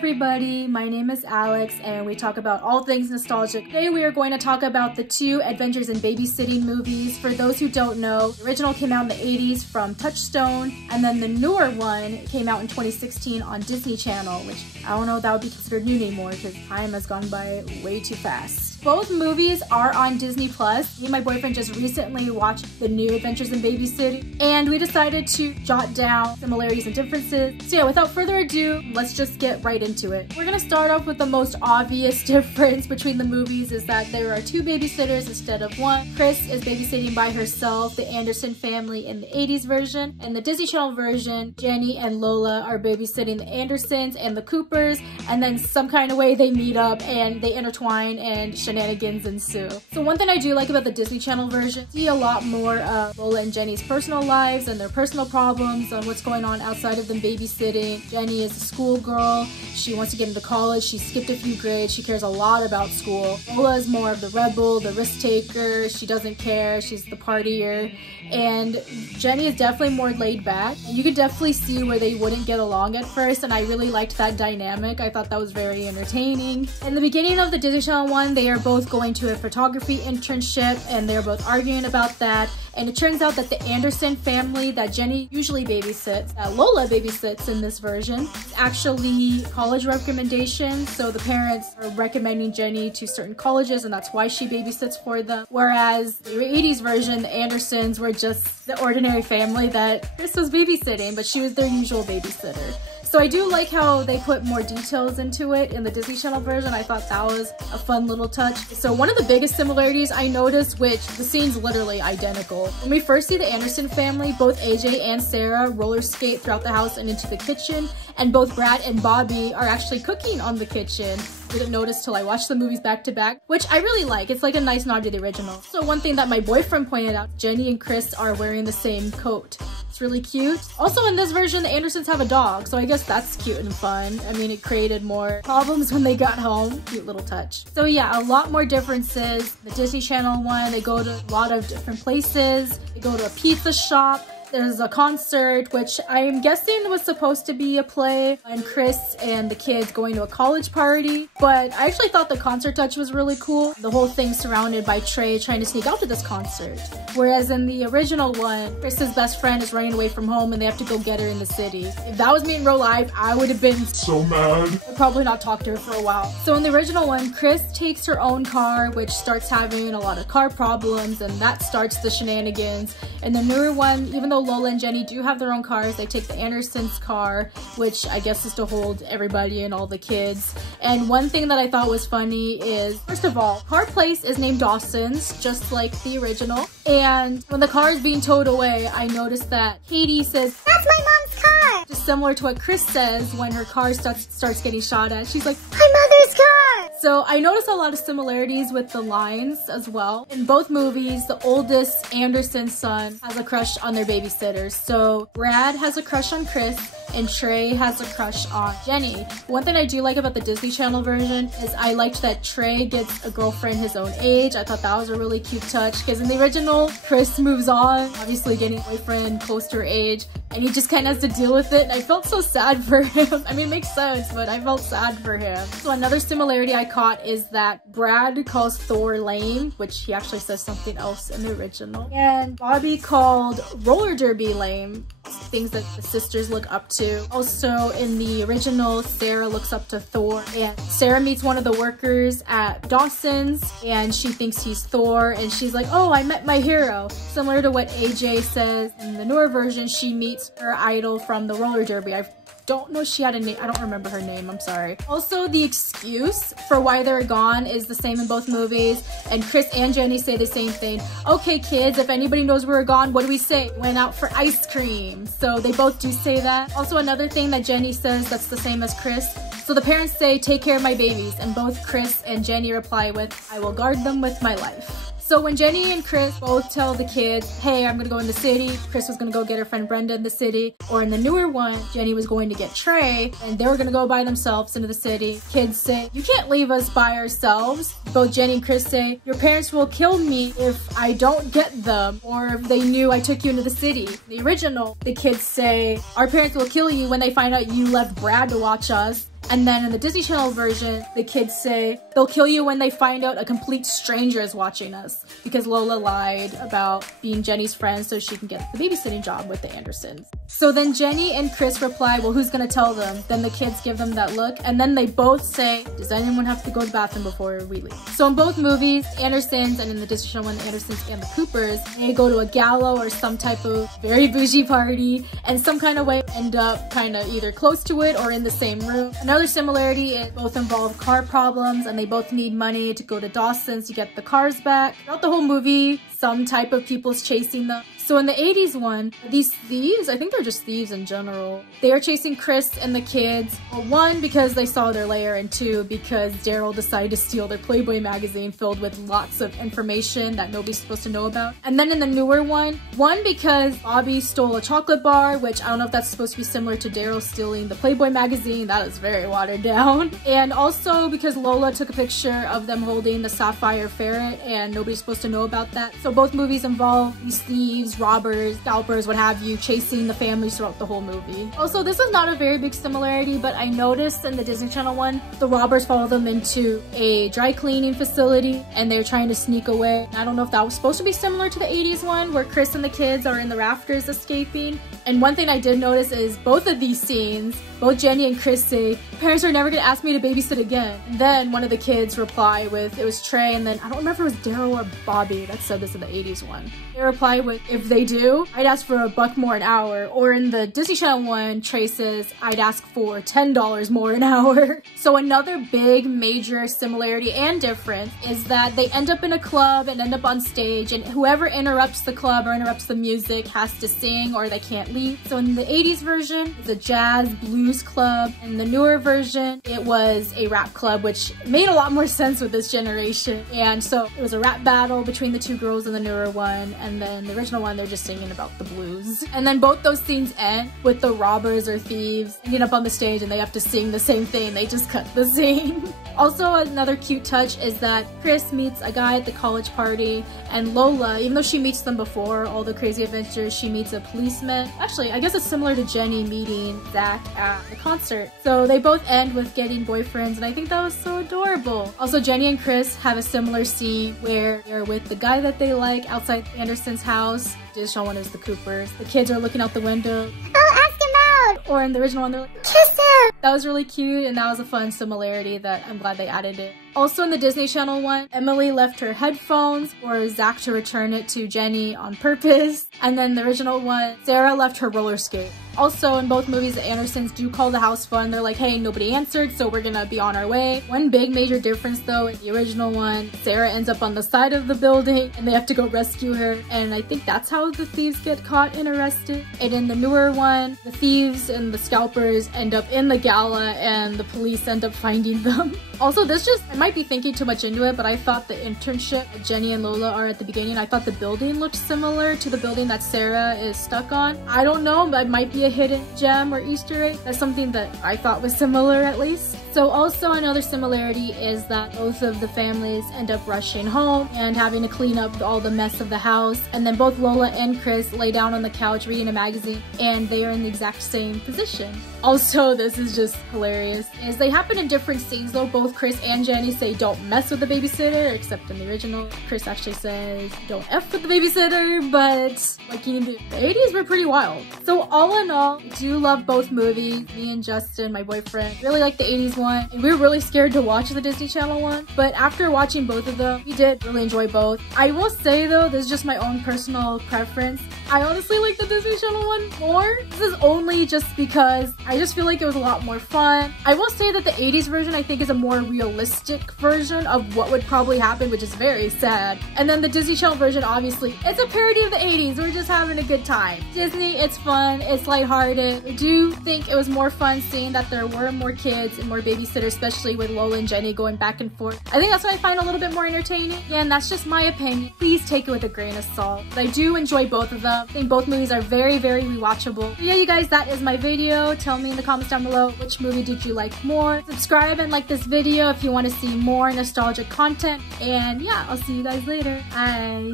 everybody, my name is Alex and we talk about all things nostalgic. Today we are going to talk about the two Adventures in Babysitting movies. For those who don't know, the original came out in the 80s from Touchstone, and then the newer one came out in 2016 on Disney Channel, which I don't know if that would be considered new anymore because time has gone by way too fast. Both movies are on Disney Plus. Me and my boyfriend just recently watched the new Adventures in Babysitting, and we decided to jot down similarities and differences. So yeah, without further ado, let's just get right into it. We're gonna start off with the most obvious difference between the movies is that there are two babysitters instead of one. Chris is babysitting by herself, the Anderson family in the 80s version, and the Disney Channel version, Jenny and Lola are babysitting the Andersons and the Coopers, and then some kind of way they meet up and they intertwine and shenanigans ensue. So one thing I do like about the Disney Channel version, see a lot more of Lola and Jenny's personal lives and their personal problems and what's going on outside of them babysitting. Jenny is a schoolgirl. She wants to get into college. She skipped a few grades. She cares a lot about school. Lola is more of the rebel, the risk taker. She doesn't care. She's the partier. And Jenny is definitely more laid back. And you could definitely see where they wouldn't get along at first, and I really liked that dynamic. I thought that was very entertaining. In the beginning of the Disney Channel one, they are both going to a photography internship and they're both arguing about that. And it turns out that the Anderson family that Jenny usually babysits, that Lola babysits in this version, is actually college recommendations. So the parents are recommending Jenny to certain colleges and that's why she babysits for them. Whereas the 80s version, the Andersons were just the ordinary family that Chris was babysitting, but she was their usual babysitter. So I do like how they put more details into it in the Disney Channel version. I thought that was a fun little touch. So one of the biggest similarities I noticed, which the scene's literally identical. When we first see the Anderson family, both AJ and Sarah roller skate throughout the house and into the kitchen, and both Brad and Bobby are actually cooking on the kitchen. Didn't notice till I watched the movies back to back, which I really like. It's like a nice nod to the original. So one thing that my boyfriend pointed out, Jenny and Chris are wearing the same coat. It's really cute. Also in this version, the Andersons have a dog, so I guess that's cute and fun. I mean, it created more problems when they got home. Cute little touch. So yeah, a lot more differences. The Disney Channel one, they go to a lot of different places. They go to a pizza shop. There's a concert, which I'm guessing was supposed to be a play, and Chris and the kids going to a college party. But I actually thought the concert touch was really cool. The whole thing surrounded by Trey trying to sneak out to this concert. Whereas in the original one, Chris's best friend is running away from home and they have to go get her in the city. If that was me in real life, I would have been so mad. I'd probably not talk to her for a while. So in the original one, Chris takes her own car, which starts having a lot of car problems, and that starts the shenanigans. In the newer one, even though Lola and Jenny do have their own cars, they take the Andersons' car, which I guess is to hold everybody and all the kids. And one thing that I thought was funny is, first of all, our place is named Dawson's, just like the original. And when the car is being towed away, I noticed that Katie says, "That's my mom's car!" Just similar to what Chris says when her car starts getting shot at. She's like, "My mother's car!" So I noticed a lot of similarities with the lines as well. In both movies, the oldest Anderson son has a crush on their babysitters. So Brad has a crush on Chris and Trey has a crush on Jenny. One thing I do like about the Disney Channel version is I liked that Trey gets a girlfriend his own age. I thought that was a really cute touch because in the original, Chris moves on, obviously getting a boyfriend close to her age, and he just kind of has to deal with it, and I felt so sad for him. I mean, it makes sense, but I felt sad for him. So another similarity I caught is that Brad calls Thor lame, which he actually says something else in the original. And Bobby called roller derby lame, things that the sisters look up to. Also in the original, Sarah looks up to Thor, and Sarah meets one of the workers at Dawson's and she thinks he's Thor, and she's like, "Oh, I met my hero." Similar to what AJ says in the newer version, she meets her idol from the roller derby. I don't know she had a name. I don't remember her name. I'm sorry. Also, the excuse for why they're gone is the same in both movies, and Chris and Jenny say the same thing. "Okay, kids, if anybody knows we're gone, what do we say? Went out for ice cream." So they both do say that. Also, another thing that Jenny says that's the same as Chris. So the parents say, "Take care of my babies," and both Chris and Jenny reply with, "I will guard them with my life." So when Jenny and Chris both tell the kids, "Hey, I'm gonna go in the city," Chris was gonna go get her friend Brenda in the city, or in the newer one, Jenny was going to get Trey, and they were gonna go by themselves into the city. Kids say, "You can't leave us by ourselves." Both Jenny and Chris say, "Your parents will kill me if I don't get them, or if they knew I took you into the city." The original, the kids say, "Our parents will kill you when they find out you left Brad to watch us." And then in the Disney Channel version, the kids say they'll kill you when they find out a complete stranger is watching us, because Lola lied about being Jenny's friend so she can get the babysitting job with the Andersons. So then Jenny and Chris reply, well, who's gonna tell them? Then the kids give them that look, and then they both say, does anyone have to go to the bathroom before we leave? So in both movies, Andersons, and in the Disney Channel one, the Andersons and the Coopers, they go to a gala or some type of very bougie party, and some kind of way end up kind of either close to it or in the same room. Another similarity is both involve car problems, and they both need money to go to Dawson's to get the cars back. Throughout the whole movie, some type of people's chasing them. So in the 80s one, these thieves, I think they're just thieves in general, they are chasing Chris and the kids. Well, one, because they saw their lair, and two, because Daryl decided to steal their Playboy magazine filled with lots of information that nobody's supposed to know about. And then in the newer one, because Bobby stole a chocolate bar, which I don't know if that's supposed to be similar to Daryl stealing the Playboy magazine, that is very watered down. And also because Lola took a picture of them holding the sapphire ferret and nobody's supposed to know about that. So both movies involve these thieves, robbers, scalpers, what have you, chasing the families throughout the whole movie. Also, this is not a very big similarity, but I noticed in the Disney Channel one, the robbers follow them into a dry cleaning facility and they're trying to sneak away. I don't know if that was supposed to be similar to the 80s one where Chris and the kids are in the rafters escaping. And one thing I did notice is both of these scenes, both Jenny and Chris say, parents are never gonna ask me to babysit again. And then one of the kids reply with, it was Trey, and then I don't remember if it was Daryl or Bobby that said this in the 80s one. They reply with, if they do, I'd ask for $1 more an hour. Or in the Disney Channel one, Trey says, I'd ask for $10 more an hour. So another big major similarity and difference is that they end up in a club and end up on stage, and whoever interrupts the club or interrupts the music has to sing or they can't leave. So in the 80s version, it's a jazz blues club. In the newer version, it was a rap club, which made a lot more sense with this generation. And so it was a rap battle between the two girls in the newer one, and then the original one, they're just singing about the blues. And then both those scenes end with the robbers or thieves ending up on the stage and they have to sing the same thing. They just cut the scene. Also, another cute touch is that Chris meets a guy at the college party, and Lola, even though she meets them before all the crazy adventures, she meets a policeman. Actually, I guess it's similar to Jenny meeting Zach at the concert. So they both end with getting boyfriends, and I think that was so adorable. Also, Jenny and Chris have a similar scene where they're with the guy that they like outside Anderson's house. Disney one is the Coopers. The kids are looking out the window. Oh, ask him out! Or in the original one, they're like, Kiss him! that was really cute, and that was a fun similarity that I'm glad they added it. Also in the Disney Channel one, Emily left her headphones for Zach to return it to Jenny on purpose. And then the original one, Sarah left her roller skate. Also in both movies, the Andersons do call the house phone. They're like, hey, nobody answered, so we're gonna be on our way. One big major difference though, in the original one, Sarah ends up on the side of the building and they have to go rescue her. And I think that's how the thieves get caught and arrested. And in the newer one, the thieves and the scalpers end up in the gala and the police end up finding them. Also, this just, I might be thinking too much into it, but I thought the internship that Jenny and Lola are at the beginning, I thought the building looked similar to the building that Sarah is stuck on. I don't know, but it might be a hidden gem or Easter egg. That's something that I thought was similar at least. So also another similarity is that both of the families end up rushing home and having to clean up all the mess of the house. And then both Lola and Chris lay down on the couch reading a magazine and they are in the exact same position. Also, this is just hilarious, is they happen in different scenes though. Both Chris and Jenny say don't mess with the babysitter, except in the original, Chris actually says don't F with the babysitter, but like you do. The 80s were pretty wild. So all in all, I do love both movies. Me and Justin, my boyfriend, really like the 80s one, and we were really scared to watch the Disney Channel one, but after watching both of them, we did really enjoy both. I will say though, this is just my own personal preference, I honestly like the Disney Channel one more. This is only just because I just feel like it was a lot more fun. I will say that the 80s version I think is a more realistic version of what would probably happen, which is very sad. And then the Disney Channel version, obviously, it's a parody of the 80s. We're just having a good time. Disney, it's fun, it's lighthearted. I do think it was more fun seeing that there were more kids and more babysitters, especially with Lola and Jenny going back and forth. I think that's what I find a little bit more entertaining. Yeah, and that's just my opinion. Please take it with a grain of salt. But I do enjoy both of them. I think both movies are very, very rewatchable. But yeah, you guys, that is my video. Tell me in the comments down below which movie did you like more. Subscribe and like this video if you want to see more nostalgic content. And yeah, I'll see you guys later. Bye.